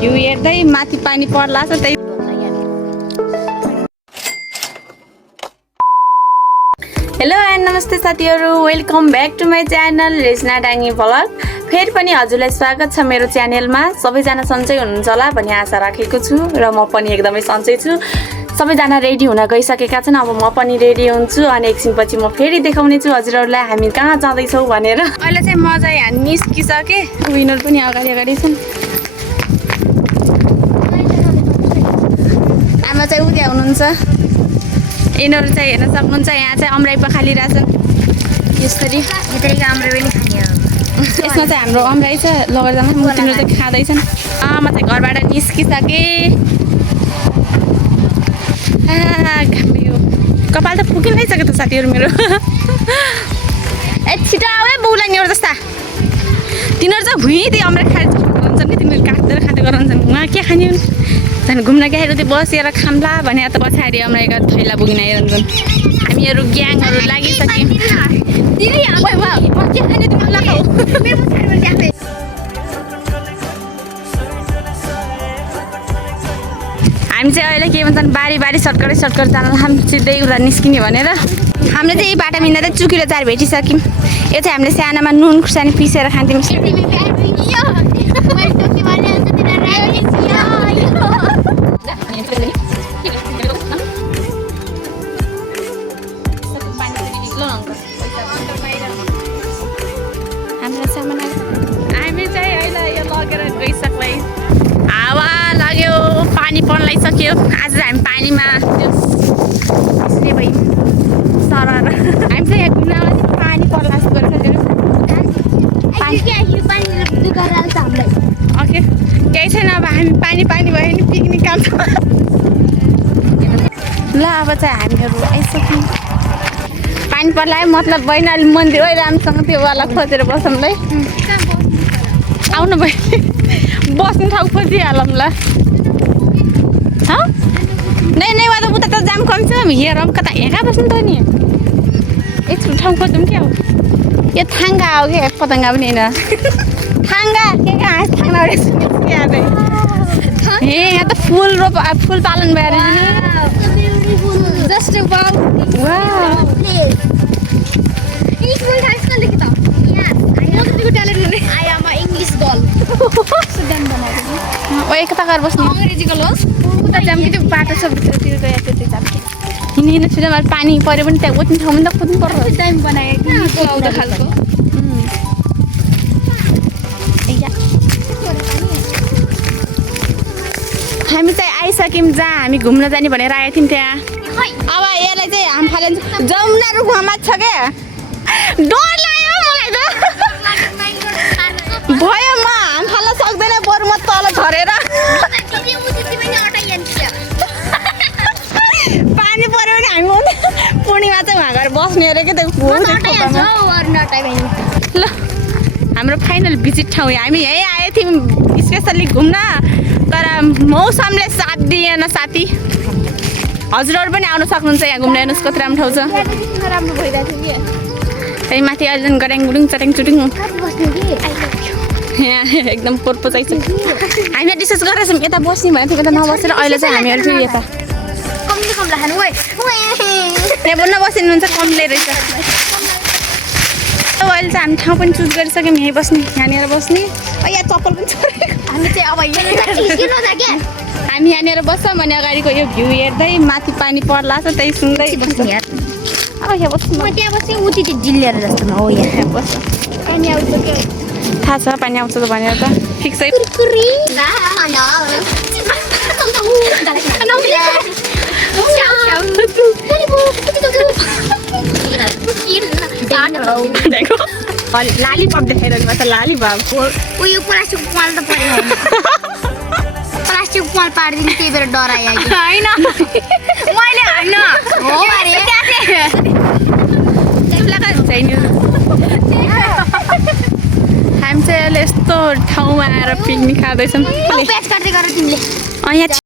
view हेर्दै माथि पानी पर्ला छ त्यही हेलो एन्ड नमस्ते साथीहरू welcome back to my channel Rejana Dangi vlog फेरि पनि हजुरलाई स्वागत छ मेरो च्यानलमा सबैजना सन्चै हुनुहुन्छ होला भन्ने आशा राखेको छु र म पनि एकदमै सन्चै छु सबैजना रेडी हुन गइसकेका छन् अब म पनि रेडी हुन्छु अनि एकछिनपछि म फेरि देखाउने छु हजुरहरूलाई हामी कहाँ जाँदैछौँ भनेर अहिले चाहिँ म चाहिँ यहाँ निस्किसकेँ विनर पनि अगाडि अगाडि छन् आमा चाहिँ उता हुनुहुन्छ यिनीहरू चाहिँ हेर्न सक्नुहुन्छ यहाँ चाहिँ अम्राई पखालिरहेछन् यसरी यसमा चाहिँ हाम्रो अम्राई छ लगेर जाँदा तिनीहरू चाहिँ खाँदैछन् म चाहिँ घरबाट निस्किसकेँ यो कपाल त फुकी भइसक्यो त साथीहरू मेरो ए छिटो आऊ है बौला नि एउटा जस्ता तिनीहरू चाहिँ भुइँदै अम्राई खाएर रहन्छन् कि तिनीहरू काटेर खाँदै गराउँछन् उहाँ के खाने झन् घुम्न गएर त्यो बसेर खाम्ला भने त पछाडि अम्राईको थैला बोकिन आइरहन्छन् हामीहरू ग्याङहरू लागिसक्यौँ हामी चाहिँ अहिले के भन्छन् बारी बारी सर्टकट जान सिधै उता निस्किने भनेर हामीले चाहिँ यही बाटो मिल्दा चाहिँ चुकीर चार भेटिसक्यौँ यो चाहिँ हामीले सानोमा नुन खुर्सानी पिसेर खान्थ्यौँ हामी चाहिँ अहिले यो लगेर गइसक्दै हावा लाग्यो पानी पर्न लागिसक्यो आज हामी पानीमा त्यसले भइ सरर हामी चाहिँ यहाँ घुम्न पानी पर्न ओके केही छैन अब हामी पानी भयो भने पिकनिक काम ल अब चाहिँ हामीहरू आइसक्यौँ पानी पर्ला है मतलब बहिनी मन्दिर है राम्रोसँग त्यो वाला खोजेर बसौँलाई आउनु बहिनी बस्ने ठाउँ खोजिहालौँ ल नै वाला उता त जाम कम छ हेरौँ कता यहाँ कहाँ बस्नु त नि यस्तो ठाउँ खोज्छौँ क्या हो यो थाङ्गा हो क्या पतङ्गा पनि होइन थाङ्गा के कहाँ थाङ्गा ए यहाँ त फुल पालन भएर कता गएर बस्ने अङ्ग्रेजीको लोस उता जाम कि त्यो बाटो छ भित्रतिर गयो त्यो जाम हिँड्न छिटो पानी पऱ्यो पनि त्यहाँ उठ्ने ठाउँमा त कुद्नु पर्छ टाइम बनाएको खालको हामी चाहिँ आइसक्यौँ जहाँ हामी घुम्न जाने भनेर आएको थियौँ त्यहाँ अब यसलाई चाहिँ हाम फाल्छ जमुना रुखमा छ क्या डर लाग्यो मलाई त भयो म हाम फाल्न सक्दैन बरु म तल झरेर पानी पऱ्यो भने हामी पूर्णिमा चाहिँ उहाँ गएर बस्ने अरे क्या ल हाम्रो फाइनल भिजिट ठाउँ हामी यहीँ आएको थियौँ स्पेसल्ली घुम्न तर मौसमले साथ दिएन साथी हजुरहरू पनि आउनु सक्नुहुन्छ यहाँ घुम्न हेर्नुहोस् कति राम्रो ठाउँ छ राम्रो भइरहेको थियो त्यही माथि अहिले गराङ गुडुङ चट्याङ चुटुङ यहाँ एकदम पोर्पो चाहिन्छ हामीले डिस्कस गरेर छौँ यता बस्ने भनेको थियो यता नबसेर अहिले चाहिँ हामीहरू चाहिँ यता यहाँ नबसिनुहुन्छ कम्ले रहेछ अहिले चाहिँ हामी ठाउँ पनि चुज गरिसक्यौँ यहीँ बस्ने यहाँनिर बस्ने यहाँ चप्पल पनि छोडेको हामी चाहिँ अब हामी यहाँनिर बस्छौँ भने अगाडिको यो भ्यू हेर्दै माथि पानी पर्ला छ त्यही सुन्दै अब यहाँ बस्छु त्यहाँ बस्छु उति जिल्लेर जस्तोमा हो यहाँ बस्छ पानी आउँछ के थाहा छ पानी आउँछ त भनेर त फिक्सै लालीपप देखाइरहनु भएको छ लालीपप उयो प्लास्टिक पाल त पऱ्यो प्लास्टिक पाल पारिदिनु त्यही भएर डरायो होइन मैले होइन हो अरे हामी चाहिँ अहिले यस्तो ठाउँमा आएर पिकनिक खाँदैछौँ यहाँ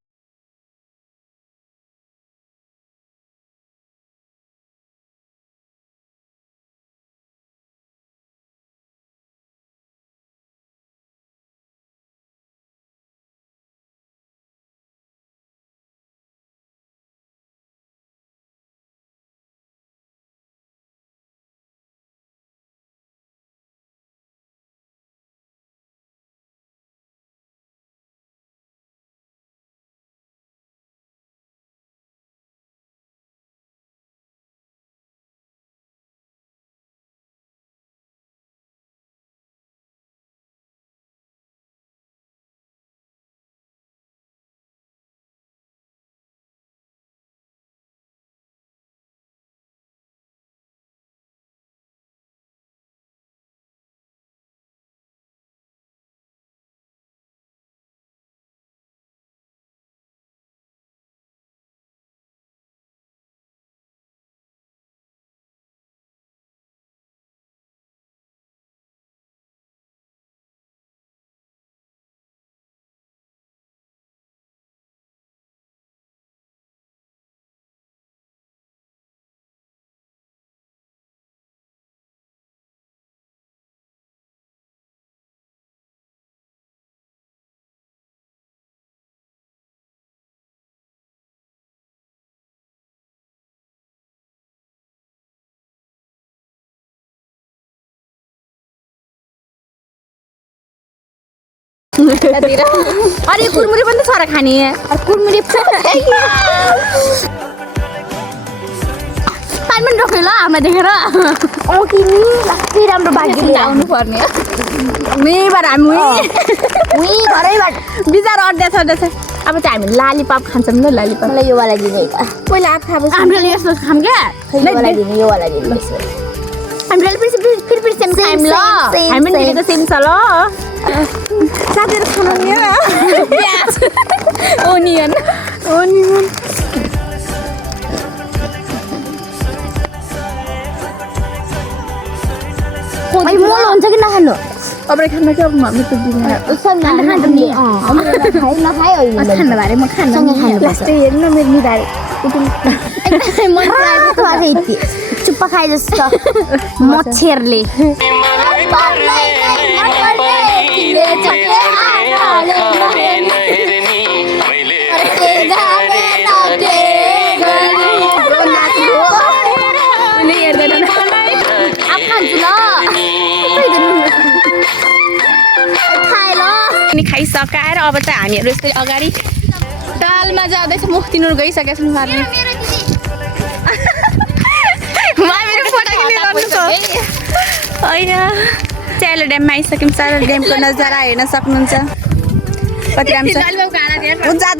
अरे कुरमुरे पनि त छ र खाने कुरमुरे पानी पनि रोक्नु ल आमा देखेर किनी कति राम्रो भाग्यले आउनु पर्ने मेबाट हामी घरैबाट बिचार अड्दैछ अब चाहिँ हामी लालीपाप खान्छौँ ल लालीपाप मलाई यो वाला दिने पहिला आफ खाएपछि हामीले यस्तो खाम क्या यो वाला दिने हामीले फेरि सेम खाइम ल हामी पनि दिएको सेम छ ल साथीहरू खानु ओनियन मोल हुन्छ कि नखानु अब खानु चाहिँ अब हामी त दिने म हेर्नु मेरो निधारे चुप्पा खाए जस्तो मच्छरले खाइसकाएर अब चाहिँ हामीहरू यसरी अगाडि दालमा जाँदैछ मुख तिनीहरू गइसकेको छन् मार्ने चाइलो ड्याममा आइसक्यौँ चाइलो ड्यामको नजारा हेर्न सक्नुहुन्छ कति राम्रो हुन्छ त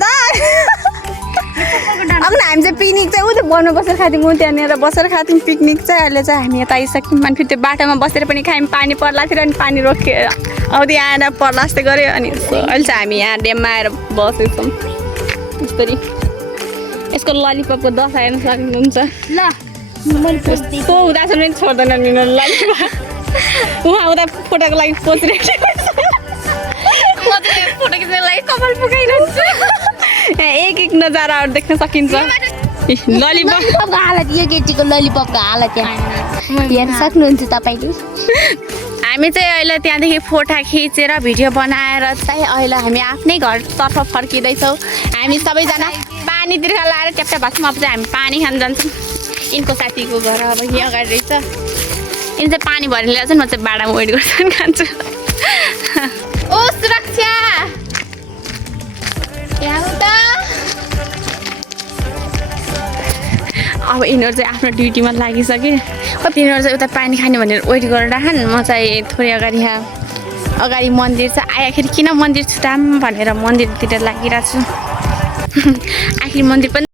अब हामी चाहिँ पिकनिक चाहिँ उता बन्नु बसेर खाथ्यौँ त्यहाँनिर बसेर खाथ्यौँ पिकनिक चाहिँ अहिले चाहिँ हामी यता आइसक्यौँ अनि फेरि त्यो बाटोमा बसेर पनि खायौँ पानी पर्ला थियो अनि पानी रोक्यो आउँदै आएर पर्ला जस्तै गऱ्यो अनि अहिले चाहिँ हामी यहाँ ड्याममा आएर बसेछौँ यसरी यसको ललिपपको दशा हेर्न सक्नुहुन्छ ल यस्तो हुँदासम्म पनि छोड्दैन नि ललिपप उहाँ उता फोटोको लागि पोसिरहेको म चाहिँ फोटो खिच्नको लागि कपाल पुगाइरहन्छु एक नजाराहरू देख्न सकिन्छ ललिपपको हालत यो केटीको ललिपपको हालत हेर्न सक्नुहुन्छ तपाईँले हामी चाहिँ अहिले त्यहाँदेखि फोटो खिचेर भिडियो बनाएर चाहिँ अहिले हामी आफ्नै घरतर्फ फर्किँदैछौँ हामी सबैजना पानीतिर लाएर ट्याप्टा भाषामा अब चाहिँ हामी पानी खान जान्छौँ यिनको साथीको घर अब यहाँ अगाडि रहेछ यिन चाहिँ पानी भरेर ल्याउँछ म चाहिँ बाडामा वेट गर्छु खान्छु ओ सुरक्षा अब यिनीहरू चाहिँ आफ्नो ड्युटीमा लागिसके तिनीहरू चाहिँ उता पानी खाने भनेर वेट गरेर राखन् म चाहिँ थोरै अगाडि यहाँ अगाडि मन्दिर छ आएखेरि किन मन्दिर छुटाम भनेर मन्दिरतिर लागिरहेको छु आखिर मन्दिर पनि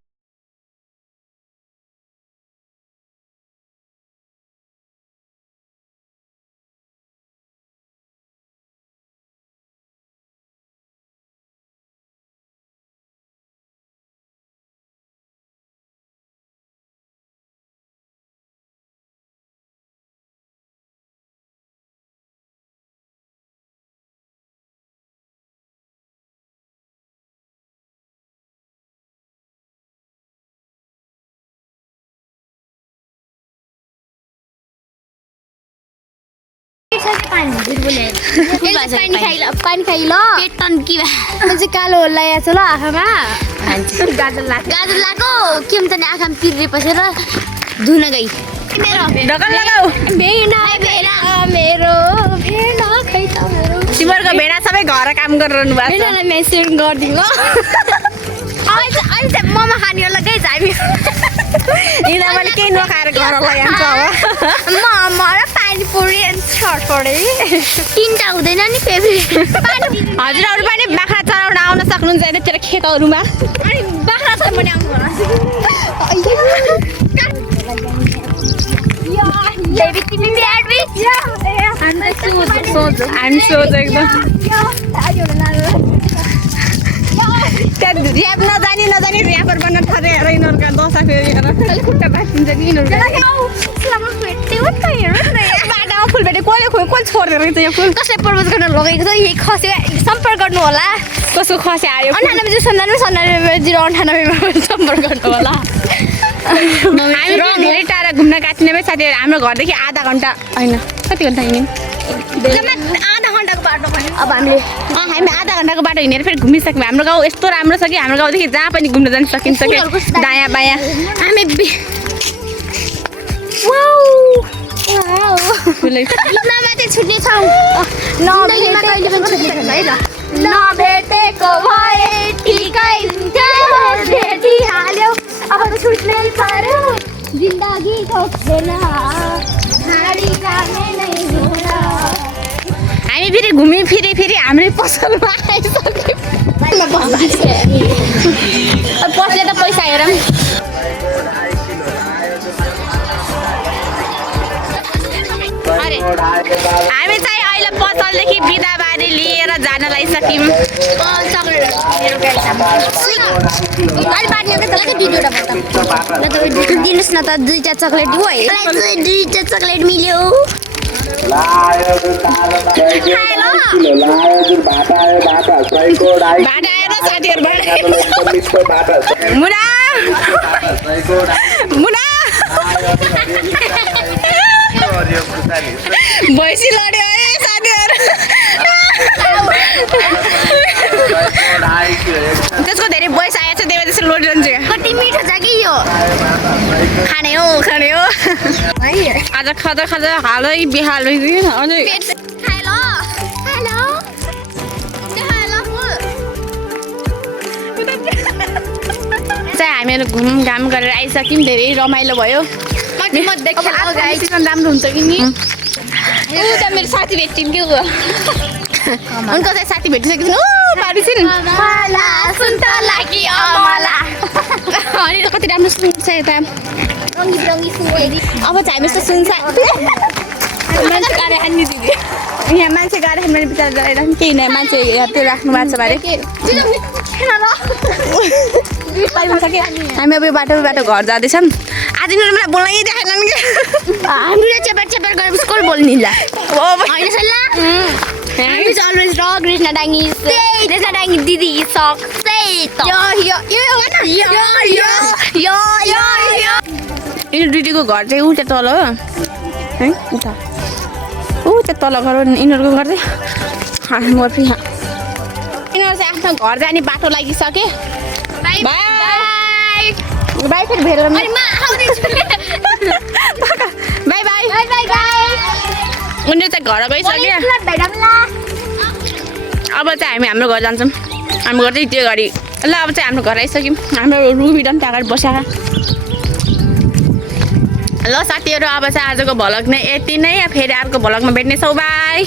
पानी खाइ ल पेट तन्की म चाहिँ कालो ल्याएको छु ल आँखामा गाजर लगाएको के हुन्छ नि आँखामा पिर्रे पसेर धुन गई मेरो तिमीहरूको भेडा सबै घर काम गरिरहनु भएको छ मेसेज गरिदिउँ ल अहिले चाहिँ मोमो खाने होला गई हामी यिनीहरू मैले केही नखाएर घर लैजान्छ अब मोमो र पानीपुरी अनि छटपटे तिनवटा हुँदैन नि फेभरेट हजुरहरू पनि बाख्रा चराउन आउन सक्नुहुन्छ यतातिर खेतहरूमा अनि बाख्रा चाहिँ पनि आउनु हामी सोच एकदम त्यहाँ ऱ्याप नजानी ऱ्यापर बन्न ठरेर यिनीहरूका दशा फेरि खुट्टा भाँचिन्छ नि बाटामा फुल भेट्यो कसले छोडेर रहेछ यो फुल कसले प्रपोज गर्न लगेको छ यही खस्यो सम्पर्क गर्नु होला कसको खसे आयो 98 सम्पर्क गर्नु होला हामी धेरै टाढा घुम्न गएको थियौँ साथीहरू हाम्रो घरदेखि आधा घन्टा होइन कति घन्टा हिँड्यौँ आधा घन्टाको बाटो पनि अब हामी आधा घन्टाको बाटो हिँडेर फेरि घुमिसक्यौँ हाम्रो गाउँ यस्तो राम्रो छ कि हाम्रो गाउँदेखि जहाँ पनि घुम्न जान सकिन्छ कि दायाँ बायाँ हामी मात्रै छुट्ने छौँ जिन्दगीमा कहिले पनि छुट्ने छैन है ल नभेटेको भए ठिकै हुन्थ्यो भेटिहाल्यो अब त छुट्नै पर्यो जिन्दगी थोक्दैन झाडी जाने नै हो र हामी फेरि घुमी फेरि हाम्रै पसलमा आइसक्यौँ पस्ने त पैसा हेर हामी चाहिँ अहिले पसलदेखि बिदाबारी लिएर जान लागिसक्यौँ दिनुहोस् न त 2टा चक्लेट हो है 2टा चक्लेट मिल्यो भाटा आएर साथीहरू मुना मुना भैँसी लड्यो है साथीहरू त्यसको धेरै भैँस आएछ त्यही भएर त्यसरी लडिरहन्छ कति मिठो छ कि यो खाने हो आज खाजा हालै बिहाल भइदियो अझै हेलो चाहिँ हामीहरू घुमघाम गरेर आइसक्यौँ धेरै रमाइलो भयो राम्रो हुन्छ कि नि उता मेरो साथी भेटिन्थ्यो उनको चाहिँ साथी भेटिसकेको थिएन पारिसिन् अनि कति राम्रो सुन्छ यता अब चाहिँ हामी यस्तो सुन्छ मान्छे गाडी हान्ने दिदी यहाँ मान्छे गाडी हान्ने बिचरा जराइराख्नु केही नै मान्छे त्यो राख्नु भएको छ बारे हामी अब यो बाटो घर जाँदैछौँ आज मलाई बोल्नै देखाएनन् कि हामीले चेपर गरेर स्कुल बोल्नु ल होइन सल्ला हामी अलवेज र कृष्ण डाङ्गी दिदी सक यो दिदीको घर चाहिँ उता तल हो है उता त्यो तल घर यिनीहरूको घर चाहिँ यिनीहरू चाहिँ आफ्नो घर जाने बाटो लागिसके बाई फेरि भेट गर्नु बाई उनीहरू चाहिँ घर गइसक्यो अब चाहिँ हामी हाम्रो घर जान्छौँ हाम्रो घर चाहिँ त्यो घडी ल अब चाहिँ हाम्रो घर आइसक्यौँ हाम्रो रुबी डन त्यहाँ अगाडि बसेर ल साथीहरू अब चाहिँ आजको भ्लग नै यति नै फेरि अर्को भ्लगमा भेट्नेछौँ बाई